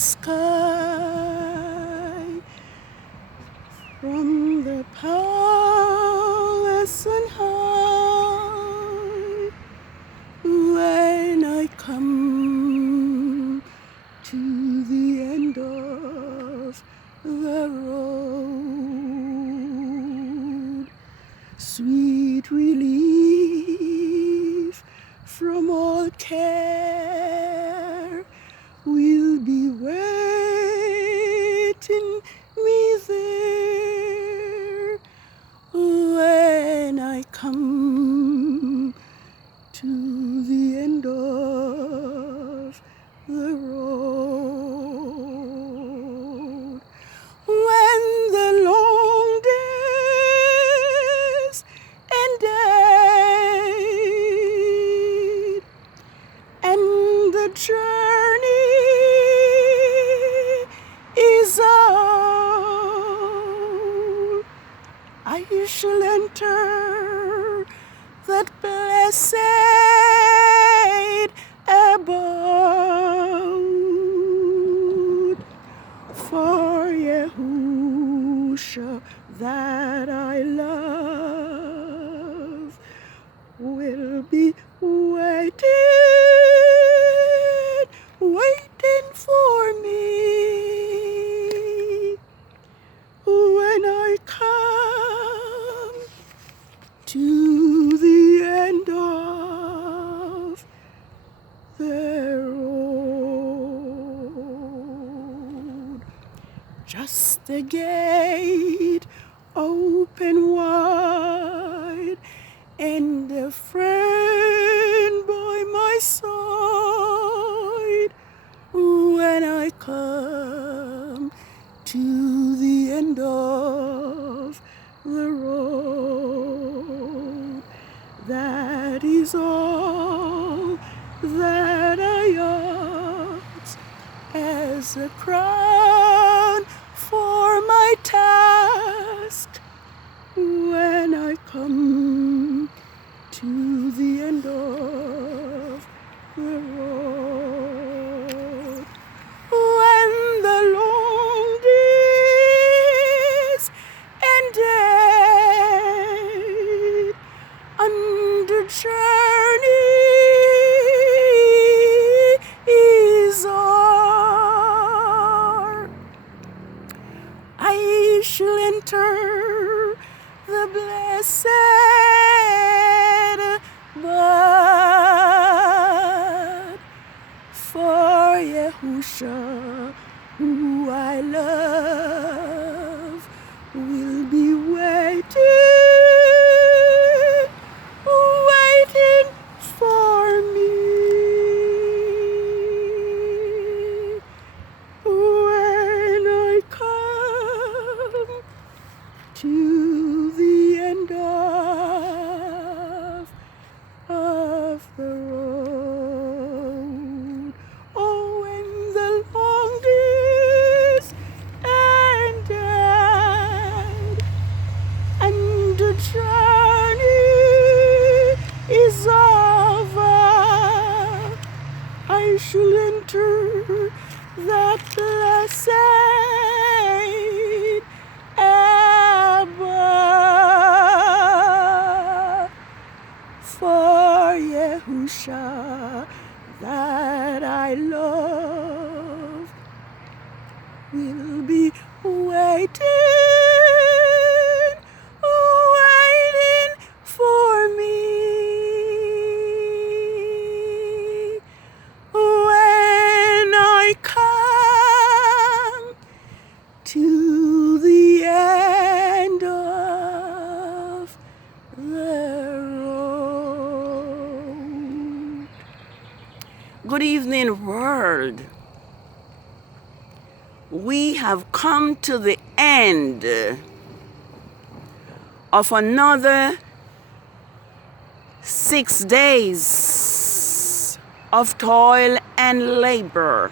sky, from the palace on high, when I come to the end of the road, sweet relief from all care will be waiting me there when I come to the end of the road. When the long days ended and the journey is out, I shall enter that blessed abode. For Yahusha that I love will be waiting for me when I come to the end of the road. Just the gate open wide and a friend by my side when I come to the end of the road. That is all that I ask as a crown for my task when I come to the end of the road. When the long days ended and the journey is o'er, I shall enter the blessed abode. For Yahusha, who I love, will be waiting for me when I come to the end of the road. Oh, when the long days ended and the journey is over, I shall enter that blessed abode. For Yahusha that I love will be waiting for me when I come to the end of the road. Good evening, world. We have come to the end of another 6 days of toil and labor.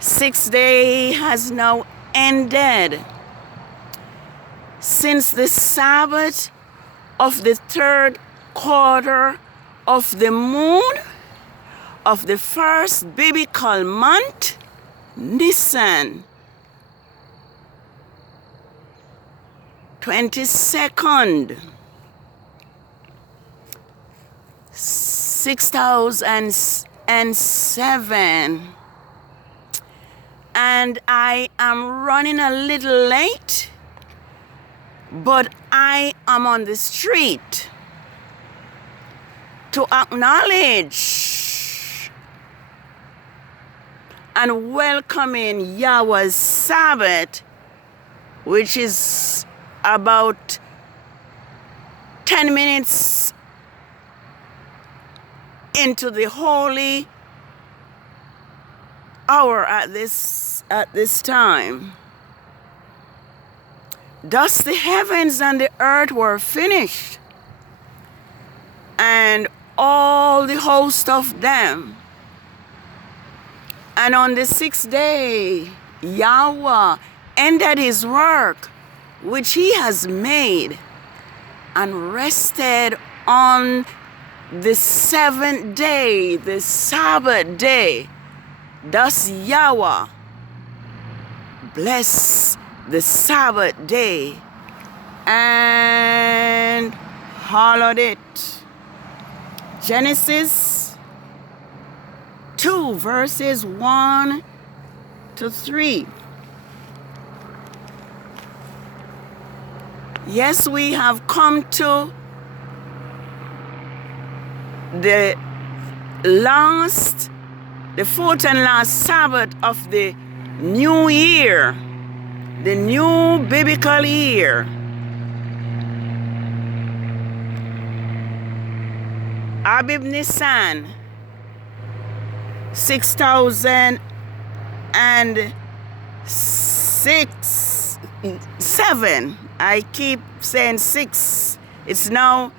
6th day has now ended since the Sabbath of the 3rd quarter of the moon of the first biblical month, NISSAN, 22nd, 6007. And I am running a little late, but I am on the street to acknowledge and welcome in YAH'S Sabbath, which is about 10 minutes into the holy hour at this time. Thus the heavens and the earth were finished, and all the host of them. And on the 6th day, Yahweh ended his work which he has made, and rested on the 7th day, the Sabbath day. Thus Yahweh bless the Sabbath day and hallowed it. Genesis 2 verses 1 to 3. Yes, we have come to the fourth and last Sabbath of the new year, the new biblical year. ABIB NISSAN 6007. I keep saying 6. It's now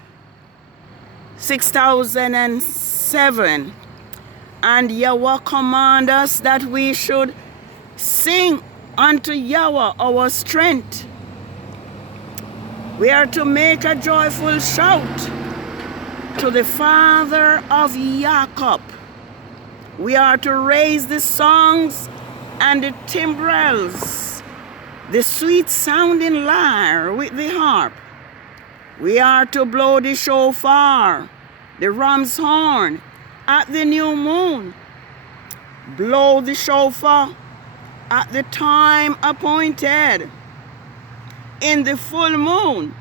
6007. And Yahweh command us that we should sing unto Yahweh our strength. We are to make a joyful shout to the Father of Jacob. We are to raise the songs and the timbrels, the sweet sounding lyre with the harp. We are to blow the shofar, the ram's horn, at the new moon. Blow the shofar at the time appointed, in the full moon,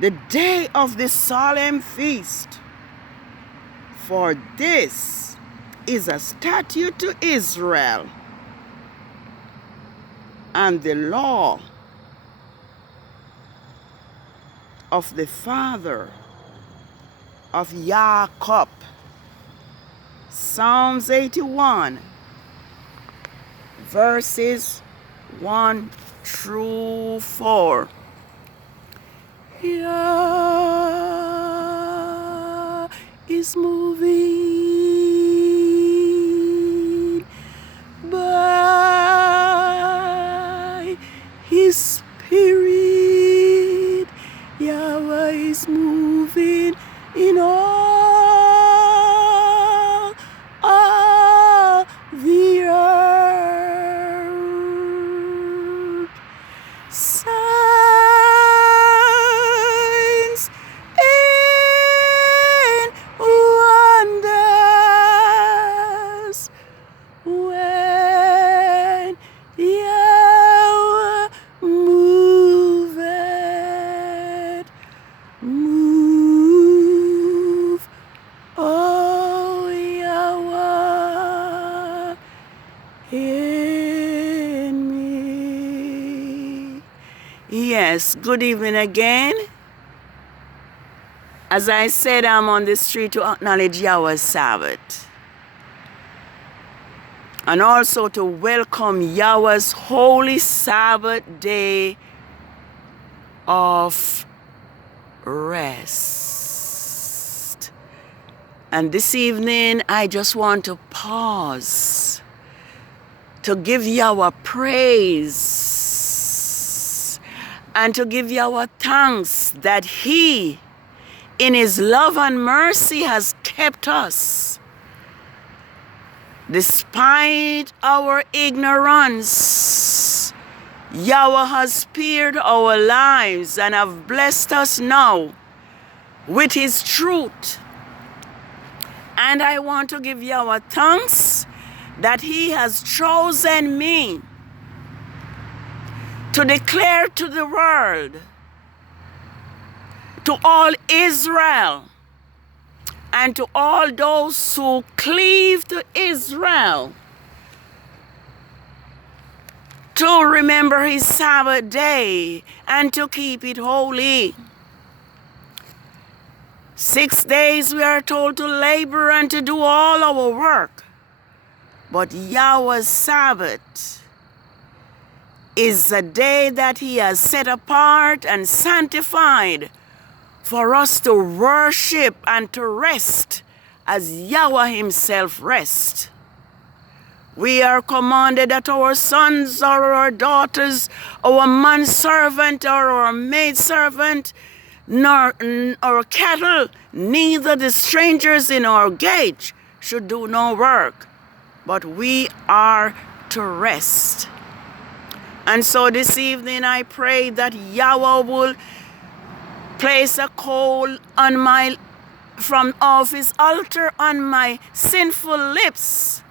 the day of the solemn feast. For this is a statute to Israel, and the law of the father of Jacob. Psalms 81 verses 1 through 4. Yah is moving by his spirit. Yahweh is moving in all the earth. Signs and wonders when Yahweh moveth. Move, oh Yahweh, in me. Yes, good evening again. As I said, I'm on the street to acknowledge YAH'S Sabbath, and also to welcome YAH'S holy Sabbath day of rest. And this evening, I just want to pause to give Yahweh praise and to give Yahweh thanks that He in his love and mercy has kept us. Despite our ignorance, Yahweh has spared our lives and have blessed us now with his truth. And I want to give Yahweh thanks that he has chosen me to declare to the world, to all Israel, and to all those who cleave to Israel, to remember his Sabbath day and to keep it holy. 6 days we are told to labor and to do all our work. But Yahweh's Sabbath is a day that he has set apart and sanctified for us to worship and to rest as Yahweh himself rests. We are commanded that our sons or our daughters, our manservant or our maidservant, nor our cattle, neither the strangers in our gate should do no work, but we are to rest. And so this evening I pray that Yahweh will place a coal on from off his altar on my sinful lips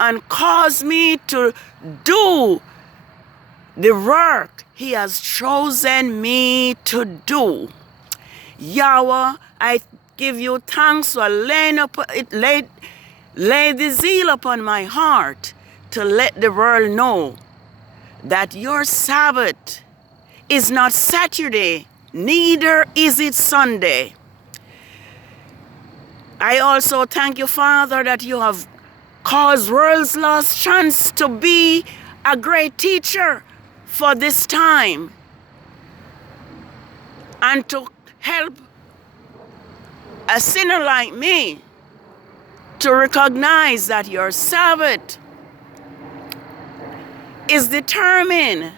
and cause me to do the work he has chosen me to do. Yahweh, I give you thanks for lay the zeal upon my heart to let the world know that your Sabbath is not Saturday, neither is it Sunday. I also thank you, Father, that you have caused World's Lost Chance to be a great teacher for this time and to help a sinner like me to recognize that your Sabbath is determined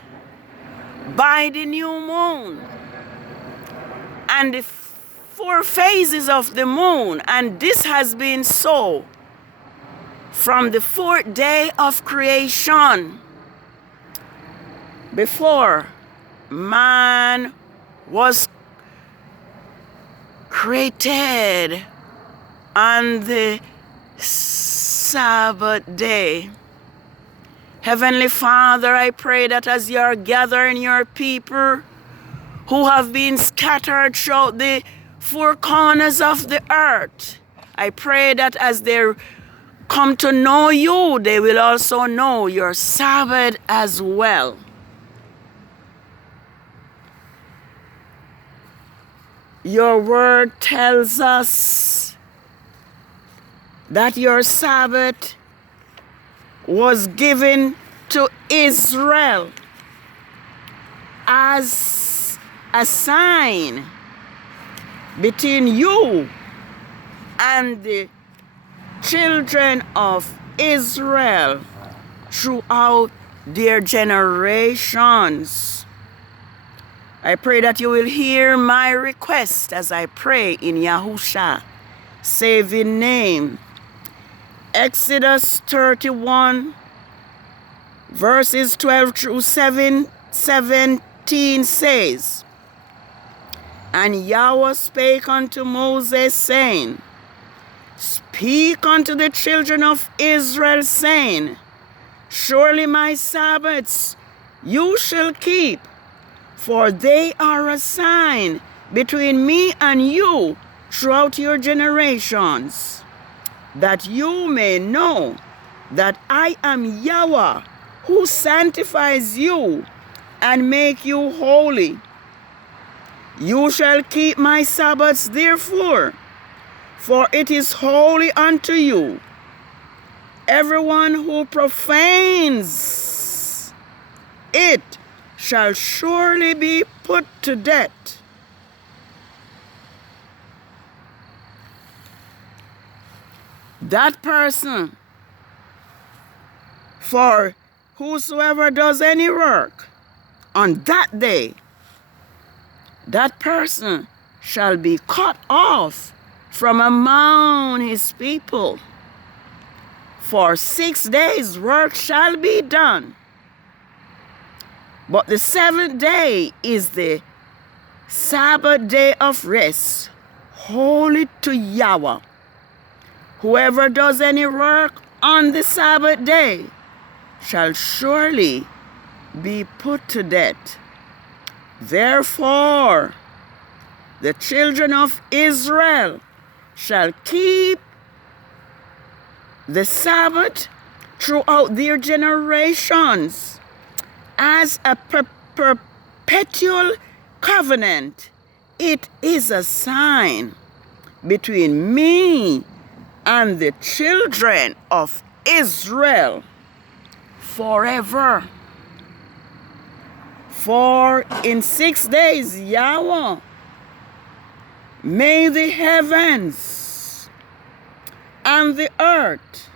by the new moon and the 4 phases of the moon, and this has been so from the 4th day of creation, before man was created on the Sabbath day. Heavenly Father, I pray that as you are gathering your people who have been scattered throughout the 4 corners of the earth, I pray that as they come to know you, they will also know your Sabbath as well. Your word tells us that your Sabbath was given to Israel as a sign between you and the children of Israel throughout their generations. I pray that you will hear my request as I pray in Yahusha saving name. Exodus 31 verses 12 through 17 says, And Yahweh spake unto Moses, saying, Speak unto the children of Israel, saying, Surely my Sabbaths you shall keep, for they are a sign between me and you throughout your generations, that you may know that I am Yahweh, who sanctifies you and make you holy. You shall keep my Sabbaths therefore, for it is holy unto you. Everyone who profanes it shall surely be put to death. That person, for whosoever does any work on that day, that person shall be cut off from among his people. For 6 days work shall be done, but the seventh day is the Sabbath day of rest, holy to Yahweh. Whoever does any work on the Sabbath day shall surely be put to death. Therefore, the children of Israel shall keep the Sabbath throughout their generations as a perpetual covenant. It is a sign between me and the children of Israel forever. For in 6 days Yahweh made the heavens and the earth,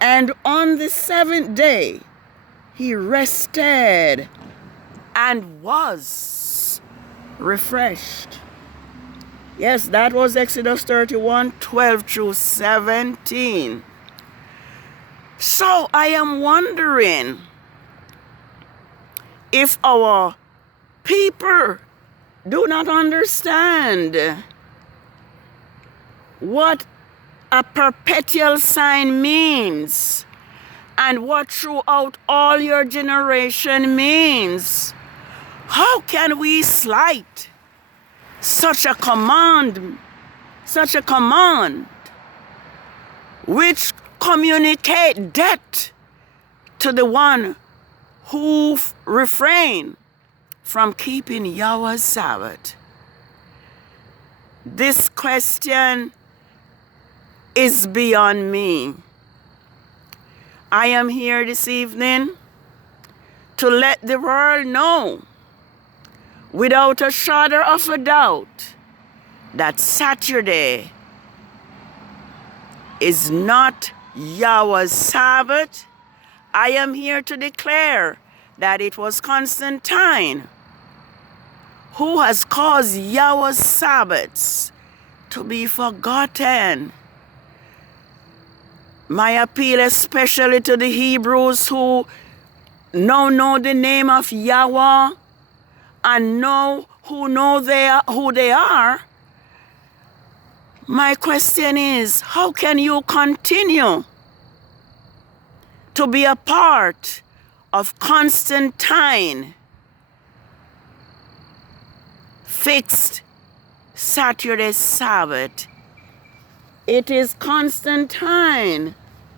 and on the seventh day he rested and was refreshed. Yes, that was Exodus 31, 12 through 17. So I am wondering if our people do not understand what a perpetual sign means and what throughout all your generation means. How can we slight such a command which communicate death to the one who refrain from keeping Yahweh's Sabbath? This question is beyond me. I am here this evening to let the world know without a shadow of a doubt that Saturday is not Yahweh's Sabbath. I am here to declare that it was Constantine who has caused Yahweh's Sabbaths to be forgotten. My appeal especially to the Hebrews who now know the name of Yahweh and who they are. My question is, how can you continue to be a part of Constantine fixed Saturday Sabbath? It is Constantine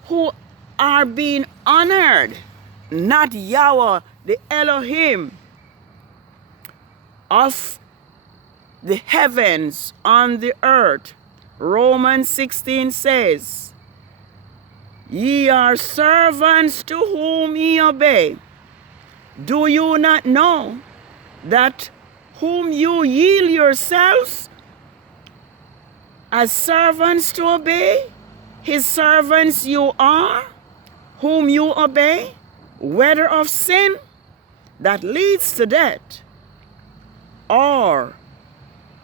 who are being honored, not Yahweh, the Elohim of the heavens on the earth. Romans 16 says, ye are servants to whom ye obey. Do you not know that whom you yield yourselves as servants to obey, his servants you are, whom you obey, whether of sin that leads to death, or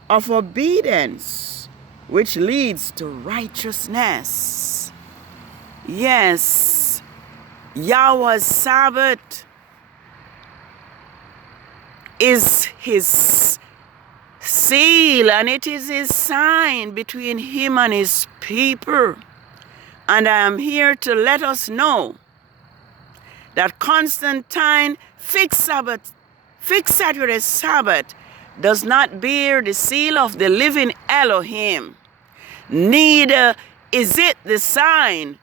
of obedience which leads to righteousness? Yes, Yahweh's Sabbath is his seal, and it is his sign between him and his people. And I am here to let us know that Constantine fixed Saturday Sabbath does not bear the seal of the living Elohim. Neither is it the sign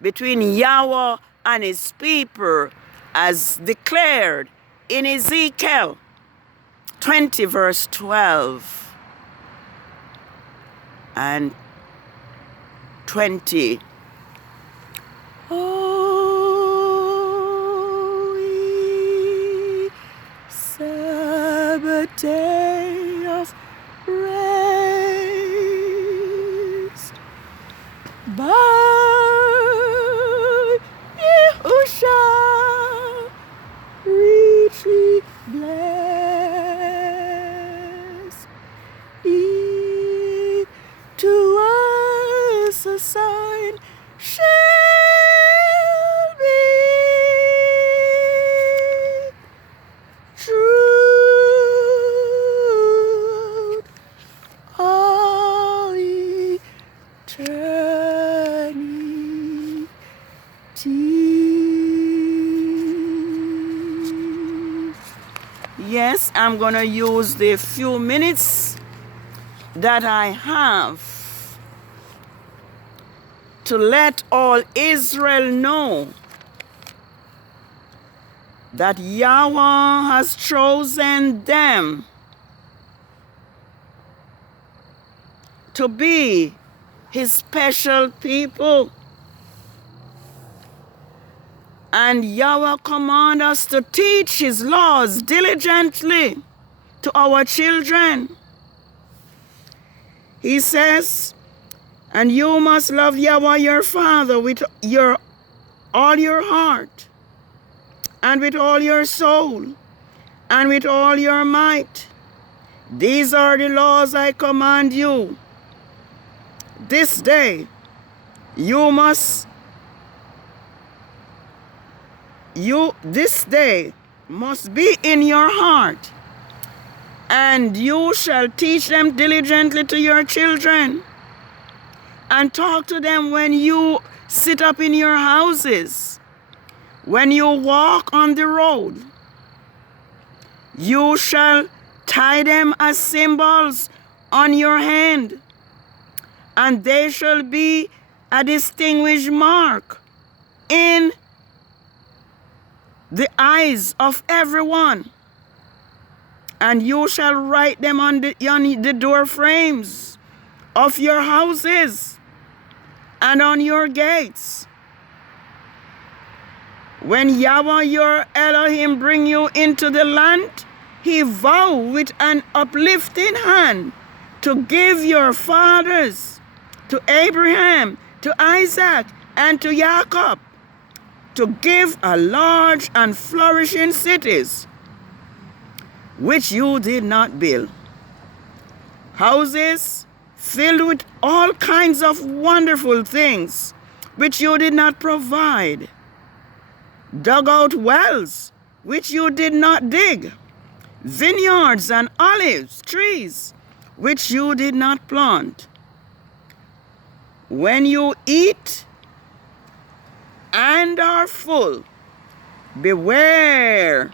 between Yahweh and his people as declared in Ezekiel 20 verse 12 and 20. Holy Sabbath day of rest, by Yahusha richly blessed. yes, I'm going to use the few minutes that I have to let all Israel know that Yahweh has chosen them to be his special people. And Yahweh commands us to teach his laws diligently to our children. He says, and you must love Yahweh your Father with all your heart, and with all your soul, and with all your might. These are the laws I command you. This day this day must be in your heart, and you shall teach them diligently to your children, and talk to them when you sit up in your houses, when you walk on the road. You shall tie them as symbols on your hand, and they shall be a distinguished mark in the eyes of everyone. And you shall write them on the door frames of your houses and on your gates. When Yahweh your Elohim bring you into the land, he vowed with an uplifting hand to give your fathers, to Abraham, to Isaac, and to Jacob, to give a large and flourishing cities, which you did not build. Houses filled with all kinds of wonderful things, which you did not provide. Dug out wells, which you did not dig. Vineyards and olive trees, which you did not plant. When you eat and are full, beware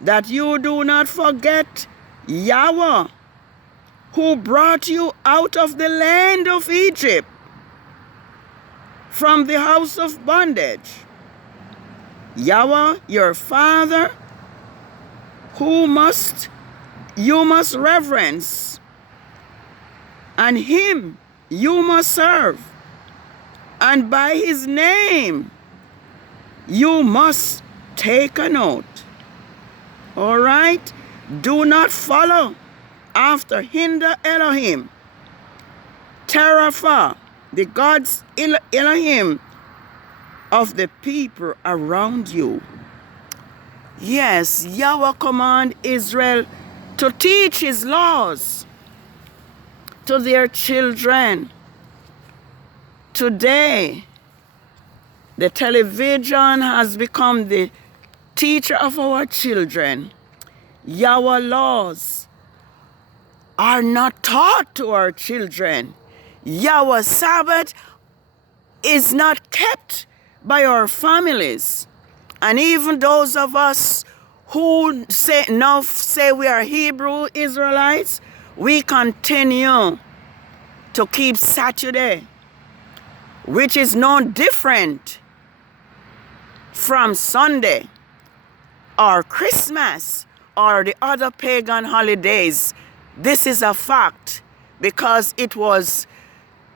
that you do not forget Yahweh, who brought you out of the land of Egypt, from the house of bondage. Yahweh, your Father, you must reverence, and him you must serve, and by his name you must take a note. All right? Do not follow after hinder Elohim, Terafah, the gods Elohim of the people around you. Yes, Yahweh command Israel to teach his laws to their children. Today, the television has become the teacher of our children. Yahweh laws are not taught to our children. Yahweh's Sabbath is not kept by our families. And even those of us who say we are Hebrew Israelites, we continue to keep Saturday, which is no different from Sunday or Christmas or the other pagan holidays. This is a fact because it was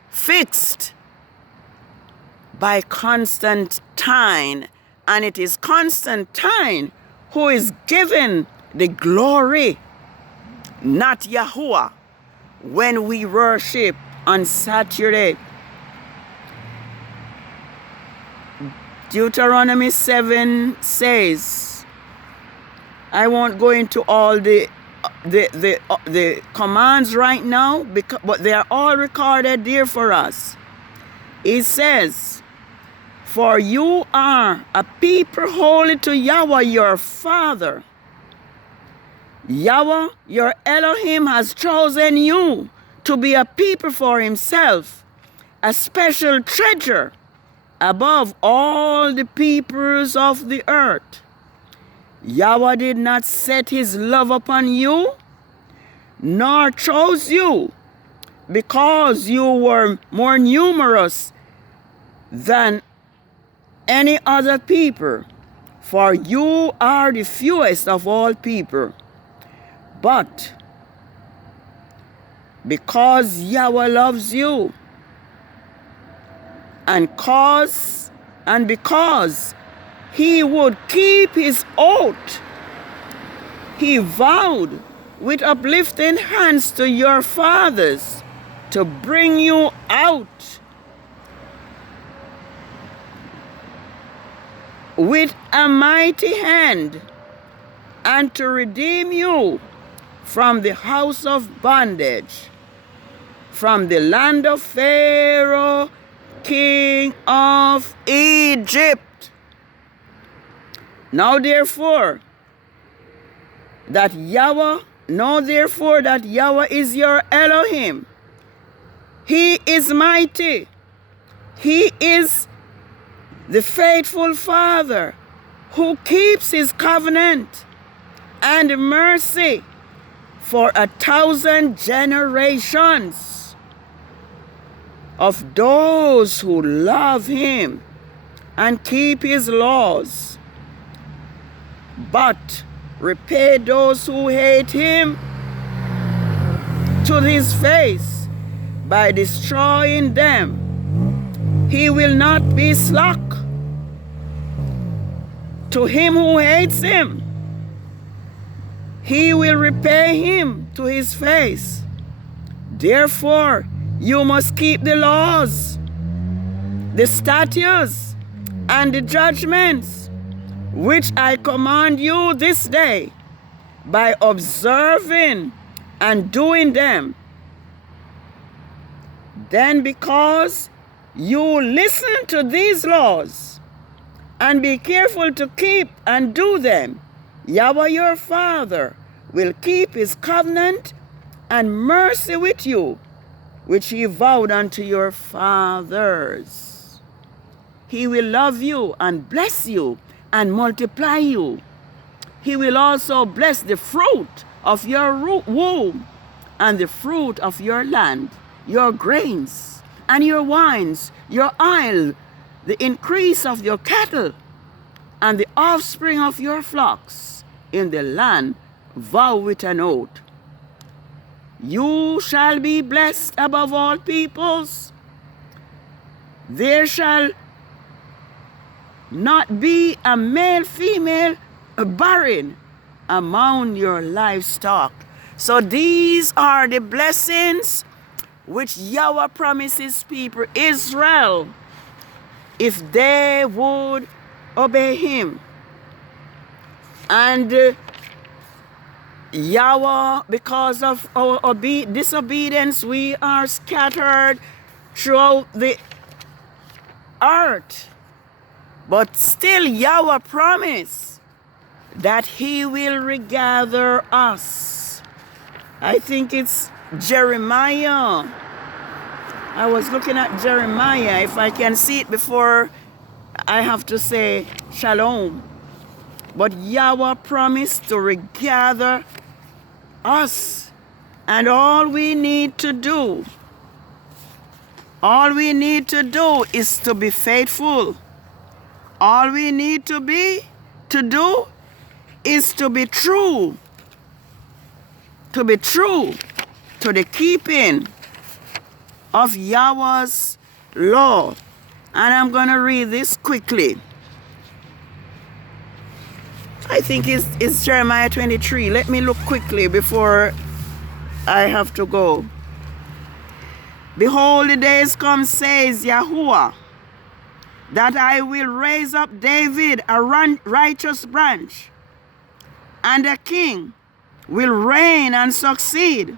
fixed by Constantine, and it is Constantine who is given the glory, not Yahuwah, when we worship on Saturday. Deuteronomy 7 says, I won't go into all the commands right now, but they are all recorded there for us. It says, for you are a people holy to Yahweh your Father. Yahweh your Elohim has chosen you to be a people for himself, a special treasure above all the peoples of the earth. Yahweh did not set his love upon you, nor chose you, because you were more numerous than any other people, for you are the fewest of all people. But because Yahweh loves you, and because he would keep his oath, he vowed with uplifting hands to your fathers to bring you out with a mighty hand and to redeem you from the house of bondage, from the land of Pharaoh, king of Egypt. Know therefore that Yahweh is your Elohim. He is mighty. He is the faithful Father who keeps his covenant and mercy for 1,000 generations of those who love him and keep his laws, but repay those who hate him to his face by destroying them. He will not be slack to him who hates him. He will repay him to his face. Therefore, you must keep the laws, the statutes, and the judgments which I command you this day, by observing and doing them. Then because you listen to these laws and be careful to keep and do them, Yahweh your Father will keep his covenant and mercy with you, which he vowed unto your fathers. He will love you and bless you and multiply you. He will also bless the fruit of your womb and the fruit of your land, your grains and your wines, your oil, the increase of your cattle, and the offspring of your flocks in the land vow with an oath. You shall be blessed above all peoples. There shall not be a male, female, barren among your livestock. So these are the blessings which Yahweh promises people, Israel, if they would obey him. And Yahweh, because of our disobedience, we are scattered throughout the earth. But still Yahweh promised that he will regather us. I think it's Jeremiah. I was looking at Jeremiah. If I can see it before I have to say shalom. But Yahweh promised to regather us. And all we need to do is to be faithful. All we need to do is to be true. To be true to the keeping of Yahweh's law. And I'm going to read this quickly. I think it's Jeremiah 23. Let me look quickly before I have to go. Behold, the days come, says Yahuwah, that I will raise up David a righteous branch, and a king will reign and succeed,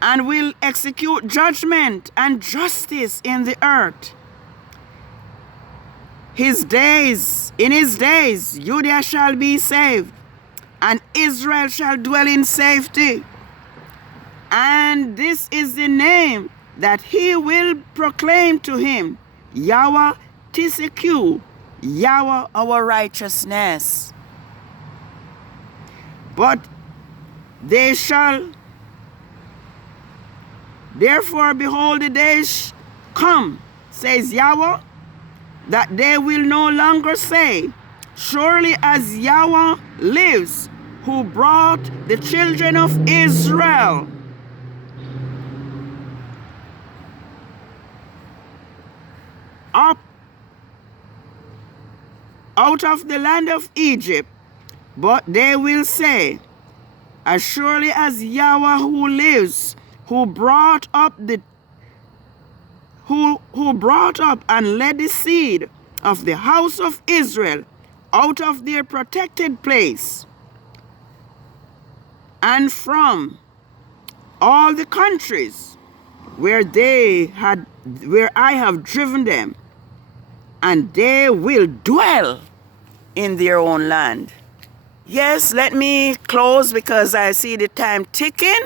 and will execute judgment and justice in the earth. In his days, Judah shall be saved, and Israel shall dwell in safety. And this is the name that he will proclaim to him, Yahweh Tisekeu, Yahweh our righteousness. But they shall, therefore, behold, the days come, says Yahweh, that they will no longer say, surely as Yahweh lives, who brought the children of Israel up out of the land of Egypt, but they will say, as surely as Yahweh who lives, who brought up and led the seed of the house of Israel out of their protected place, and from all the countries where I have driven them, and they will dwell in their own land. Yes, let me close because I see the time ticking.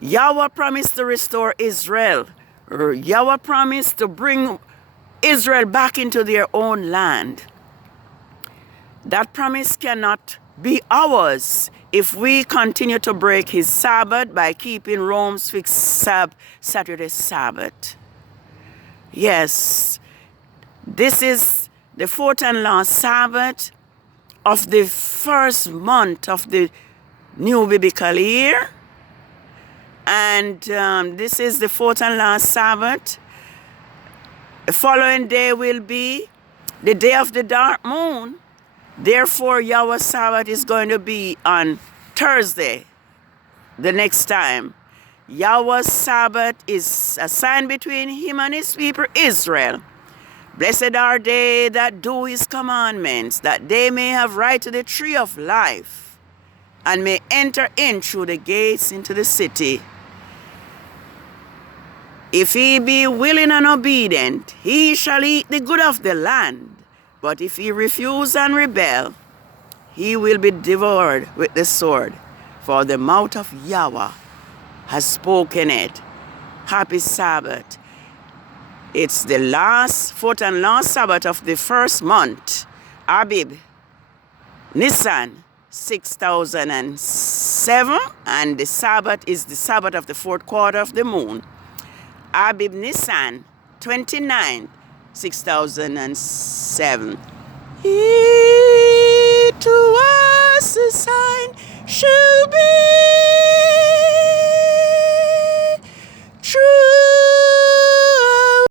Yahweh promised to restore Israel. Yahweh promised to bring Israel back into their own land. That promise cannot be ours if we continue to break his Sabbath by keeping Rome's fixed Saturday Sabbath. Yes, this is the fourth and last Sabbath of the first month of the new biblical year. And this is the fourth and last Sabbath. The following day will be the day of the dark moon. Therefore, Yahweh's Sabbath is going to be on Thursday, the next time. Yahweh's Sabbath is a sign between him and his people Israel. Blessed are they that do his commandments, that they may have right to the tree of life, and may enter in through the gates into the city. If he be willing and obedient, he shall eat the good of the land. But if he refuse and rebel, he will be devoured with the sword. For the mouth of Yahweh has spoken it. Happy Sabbath. It's the fourth and last Sabbath of the first month. ABIB, NISSAN 6007. And the Sabbath is the Sabbath of the fourth quarter of the moon. ABIB NISSAN 29 6007.